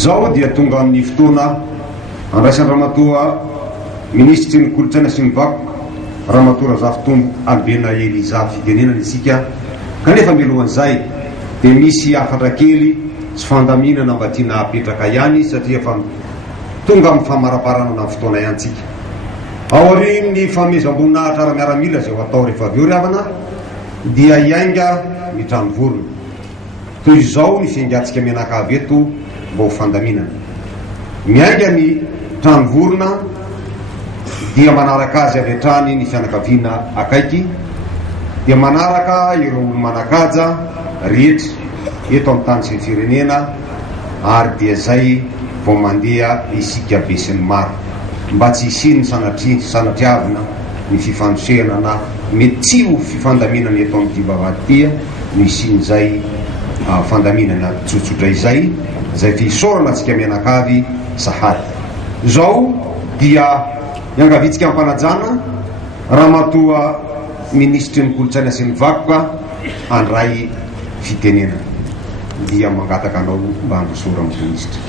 Zao dia tonga amin'ny fotoana andraisan-ramatoa ministry ny kolotsaina sy ny vakoka ramatoa Razafitombo Albena Eliza fitenenana isika, kanefa mialohan'izay dia misy afatra kely sy fandaminana mba tiana apetraka ihany satria fa tonga amin'ny famaraparana na fotoana ihantsika. Ao arin'ny famezam-boninahitra ara-miaramila izay ho atao rehefa avy eo ry havana dia iainga ny trano vorona toy izao ny fiaingantsika menakavy eto mba ho fandaminana. Miainga ny trano vorona dia manaraka azy avy hatrany ny fianakaviana akaiky, dia manaraka ireo olo manakaja rehetra eto amin'ny tany sy ny firenena, ary dia zay vao mandeha isika be sy ny maro mba tsy hisiny sanatriavina ny fifanosehana na mety tsy ho fifandaminana eto amin'ity vavahady tia no isin'izay fandaminana tsotsotra izay fisorana antsika mianakavy sahady. Zao dia iangavitsika ampanajana ramatoa ministry ny kolotsaina sy ny vakoka andray fitenenana, dia mangataka anao mba handrosora amin'ny ministry.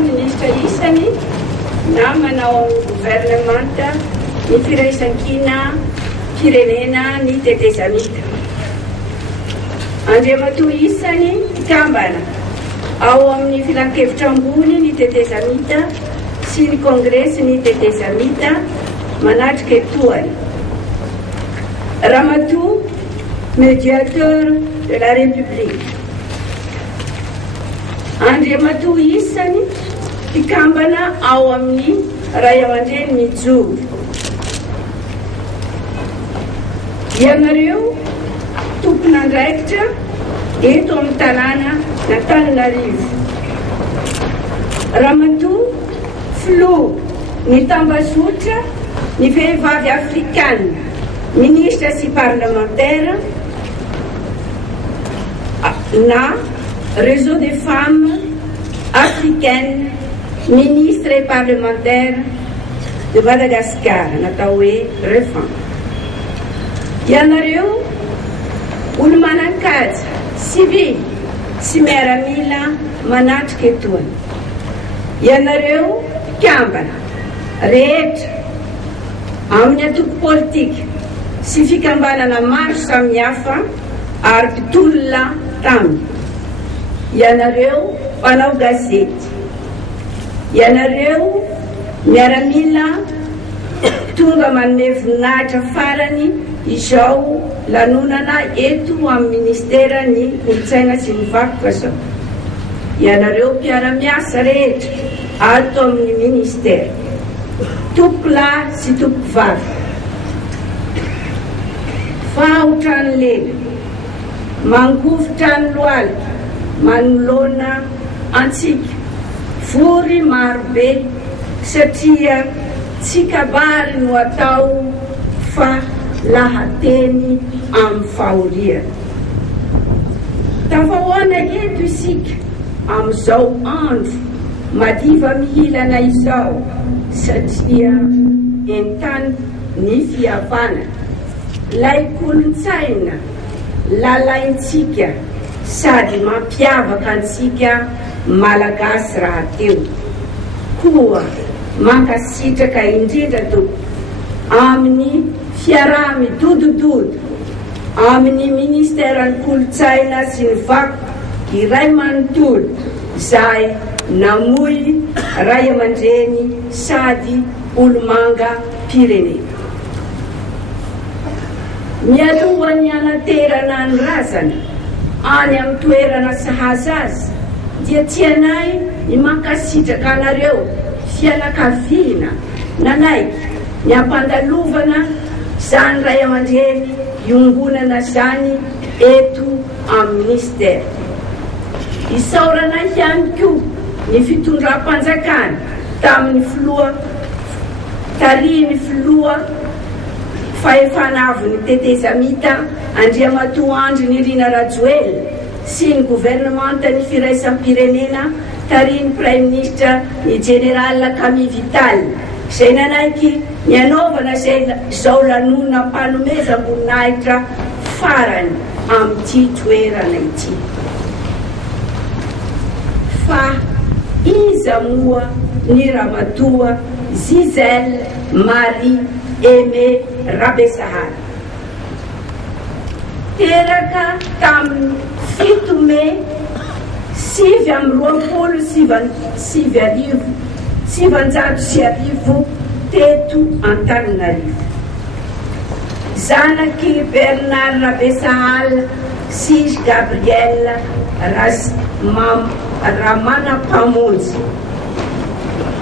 Ministra isany na manao gouvernemanta ny firaisankina firenena ny tetezamita. Andriamatoa isany ikambana ao amin'ny filan-kevitra ambony ny tetezamita sy ny kongresy ny tetezamita manatrika etoany. Ramatoa médiateur de la République. Andriamatoa isany ikambana ao amin'ny ray aman-dreny mijoro. Ianareo tompon'andraikitra eto amin'ny tanàna n'Antananarivo. Ramatoa Flo ny tambazotra ny vehivavy afrikana, ministra sy parlementaire na Réseau des femmes africaines, ministre et parlementaire de Madagascar, natao hoe REFAM. Ianareo olo manan-kaja civil sy miaramila manatrika etoany. Ianareo mpikambana rehetra amin'ny antoko politika sy fikambanana maro samihafa ary mpitolona taminy. Ianareo mpanao gazety, ianareo miaramila tonga manome voninahitra farany izao lanonana eto amin'ny ministera ny kolotsaina sy ny vakoka zao. Ianareo mpiara-miasa rehetra ato amin'ny ministera, tompolahy sy tompovavy, fahotra ny lela, mangovotra ny lohalika, manolona antsika vory marobe satria tsy kabary no atao fa lahateny amin'ny fahoriana. Tafahoana eto isika amin'izao andro madiva mihilana izao satria entany ny fihavana, lay kolotsaina lalaintsika sady mampiavaka antsika malagasy raha teo. Koa mankasitraka indrindra tompo amin'ny fiaraha midodododo amin'ny ministeran'ny kolotsaina sy ny vakoka iray manontolo zay namoy ray aman-dreny sady olomanga pirenena. Mialohan'ny anaterana ny razana any amin'ny toerana sahaza azy dia tianay ny mankasitraka anareo fianakaviana nanaiky ny ampandalovana zany ray aman-dreny iongonana zany eto amin'ny ministera. Isaorana ihany koa ny fitondram-panjakana tamin'ny filoha tariny filoha fahefanavy ny tetezamita Andriamatoa Andry Nirina Rajoelina sy ny gouvernemanta ny firaisam-pirenena tariny Prime Ministre ny Général Camille Vital izay nanaiky ny anaovana izao lanonam-panomezam-boninahitra farany amin'ity toerana ity. Fa iza moa ny Ramatoa Gisèle Marie Aimée Rabesahary teraka tamin'ny 7 Mai 1987 teto Antananarivo. Zanaky Bernard Rabesahary sy Gabrielle Ramanampamonjy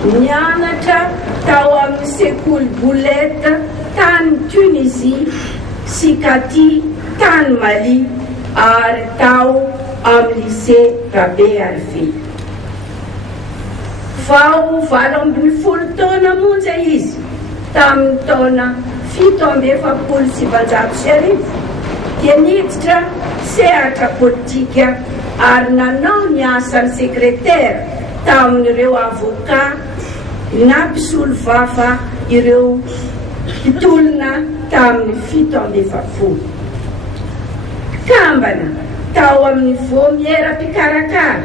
nianatra tao amin'ny sekoly Boulette tany Tunisie sy Kati tany Mali ary tao amin'ny lycée Rabé Arfi. Vao 20 taona monja izy tamin'ny taona 1770 dia niditra sehatra politika ary nanao ny asan'ny sekretera tamin'ireo avocat nampisolo vafa ireo mpitolona tamin'ny 1770. Kambana tao amin'ny vomiera mpikarakara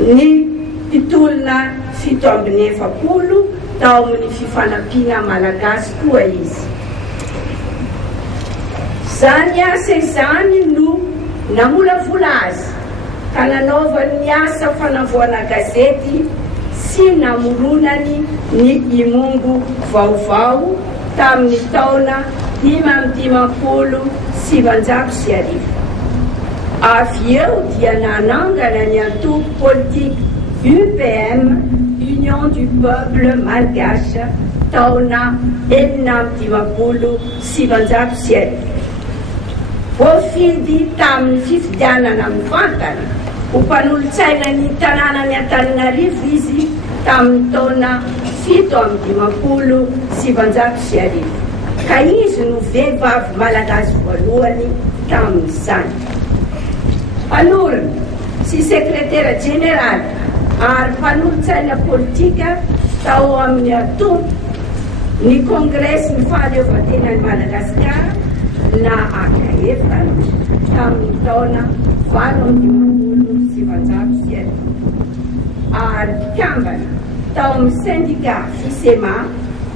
ny mpitolona 1770 tao amin'ny fifanampiana malagasy koa izy. Zany asa izany no namolavola azy ka nanaovany ny asa fanavoana gazety sy namoronany ny imongo vaovao tamin'ny taona 1970. Avy eo dia nanangana ny antoko politique UPM, Union du Peuple Malgache, taona 1970. Voafidy tamin'ny fifidianana mivantana ho mpanolontsaina ny tanàna ny Antananarivo izy tamin'ny taona 1970. Ka izy no vehivavy malagasy voalohany tamin'izany. Panorona sy sekretera general ary mpanolontsaina politika tao amin'ny atompo ny kongresy ny fahaleovantenan'ny Madagasikara na AKF tamin'ny taona 1970 ary mpikambana tao amin'ny syndicat FISEMA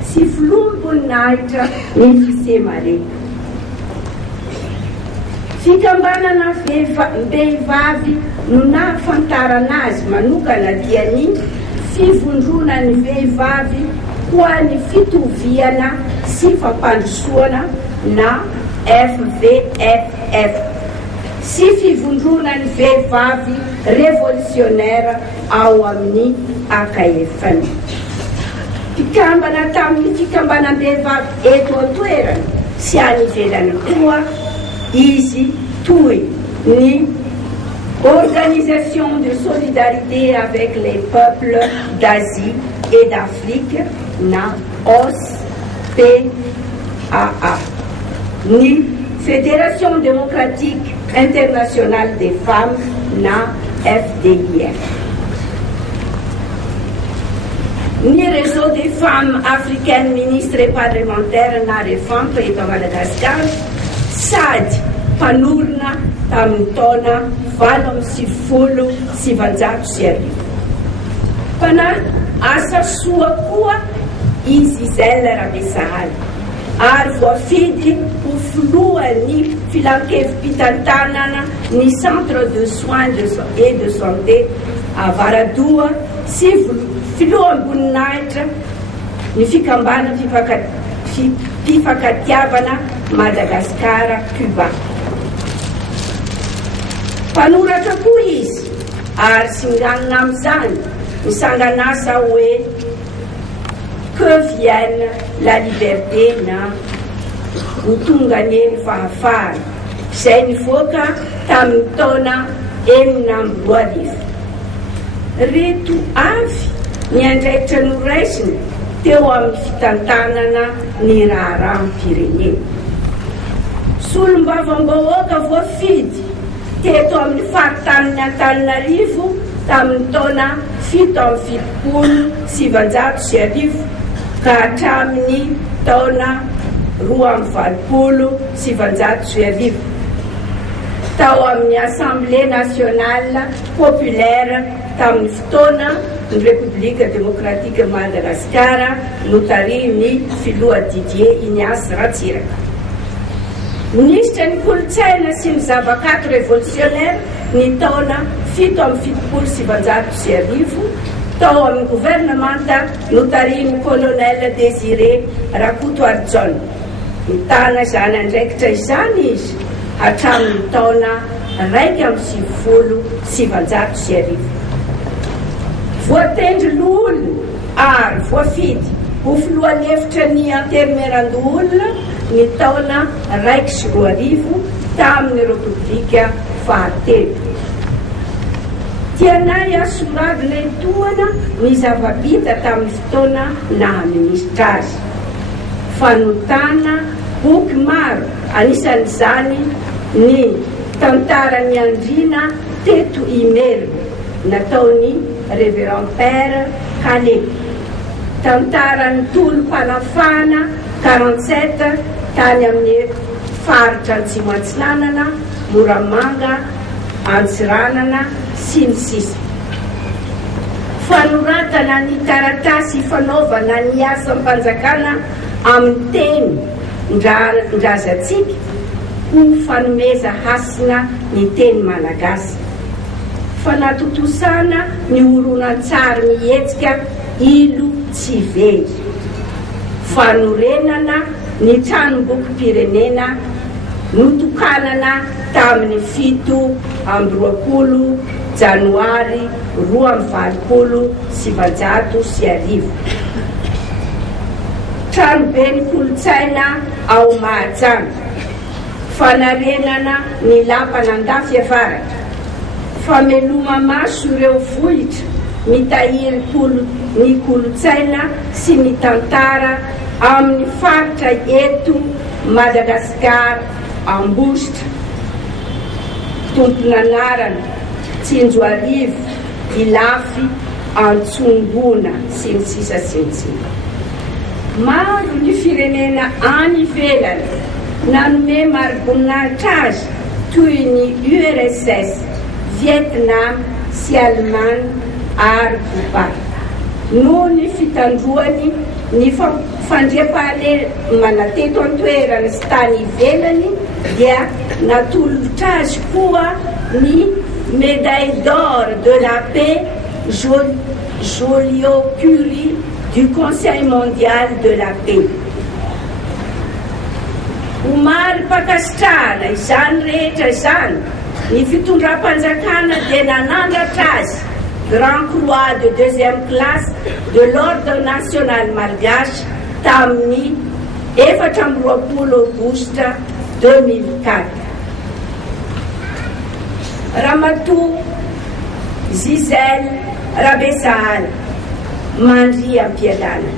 sy filoam-boninahitra ny FISEMA reny. Fikambanana vehivavy no nahafantarana azy manokana dia ny fivondrona ny vehivavy ho an'ny fitoviana sy fampandrosoana na FVFF sy fivondrona ny vehivavy révolutionnaire ao amin'ny AKF. Mpikambana tamin'ny fikambanam-behivavy eto an-toerana sy any ivelany koa izy toy ny Organisation de solidarité avec les peuples d'Asie et d'Afrique na OSPAA, ni Fédération démocratique internationale des femmes na FDIF, ni Réseau des femmes africaines ministres et parlementaires na REFAMP eto Madagascar, sady panorona tamin'ny taona 1970. Mpanahy asa soa koa izy Gisèle Rabesahary ary voafidy ho filohan'ny filankevim-pitantanana ny centre de soins et de santé à Varadoa sy filoham-boninahitra ny fikambana fifakatiavana Madagasikara Cuba. Panoratra koa izy ary singanina amin'izany ny sangan'asa hoe que vienne la liberté na ho tonga ny fahafara izay nivoaka tamin'ny taona 2010. reto avy ny andraikitra noraisiny teo amin'ny fitantanana ny raharaham-pirenena. Solombavam-bahoaka voafidy teto amin'ny faritanin'ny Antananarivo tamin'ny taona 7,730 ka hatramin'ny taona 20,730 tao amin'ny Assemblée nationale populaire tamin'ny fotoana ny République démocratique Madagasikara notariny filoha Didier Ignace Ratsiraka. Ministra ny kolontsaina sy ny zavakanto révolutionnaire ny taona 7,730 tao amin'ny gouvernemanta notariny Colonel Désiré Rakotoarjon. Nitana izany andraikitra izany izy hatramin'ny taona 1,730. Voatendry l'olona ary voafidy ho filohalefitra ny anterimeran-dolona ny taona 1,000 tamin'ny Repoblika fahatelo. Tianay asoravina etoana ny zavabita tamin'ny fotoana nahaministra azy. Fanotana boky maro anisan'izany ny tantaran'ny Andriana teto Imerina nataony Révérend Père Calais, tantaran'ny tolom-panafana 47 tany amin'ny faritra Antsimo Antsinanana, Moramanga, Antsiranana sy ny sisa. Fanoratana ny taratasy fanaovana ny asam-panjakana amin'ny teny ndrazatsika ho fanomeza hasina ny teny malagasy. Fanatotosana ny horonan-tsary mihetsika ilo tsy very. Fanorenana ny tranom-bokim-pirenena notokanana tamin'ny 7 Janoary 2020. Tranobe ny kolontsaina ao Mahajanga. Fanarenana ny lampanandafy avaratra. Fameloma maso ireo vohitra mitahiry ny kolontsaina sy ny tantara amin'ny faritra eto Madagasikara, Ambositra, Tomponanarana, Tsinjoarivo, Ilafy, Antsongona sy ny sisa sy ny sisa. Maro ny firenena any ivelany nanome mari-boninahitra azy toy ny URSS, Vietnam sy Allemagne ary Cuba. Noho ny fitandroany ny fandriam-pahalemana teto an-toerana sy tany ivelany dia natolotra azy koa ny médaille d'or de la paix Joliot-Curie du Conseil mondial de la paix. Omary pakasitrahana izany rehetra izany ny fitondram-panjakana dia nanandratra azy Grand Croix de 2e classe de l'Ordre national malgache tamin'ny 14 Aogositra 2004. Ramatoa Gisèle Rabesahala, Mandry Ampiadana.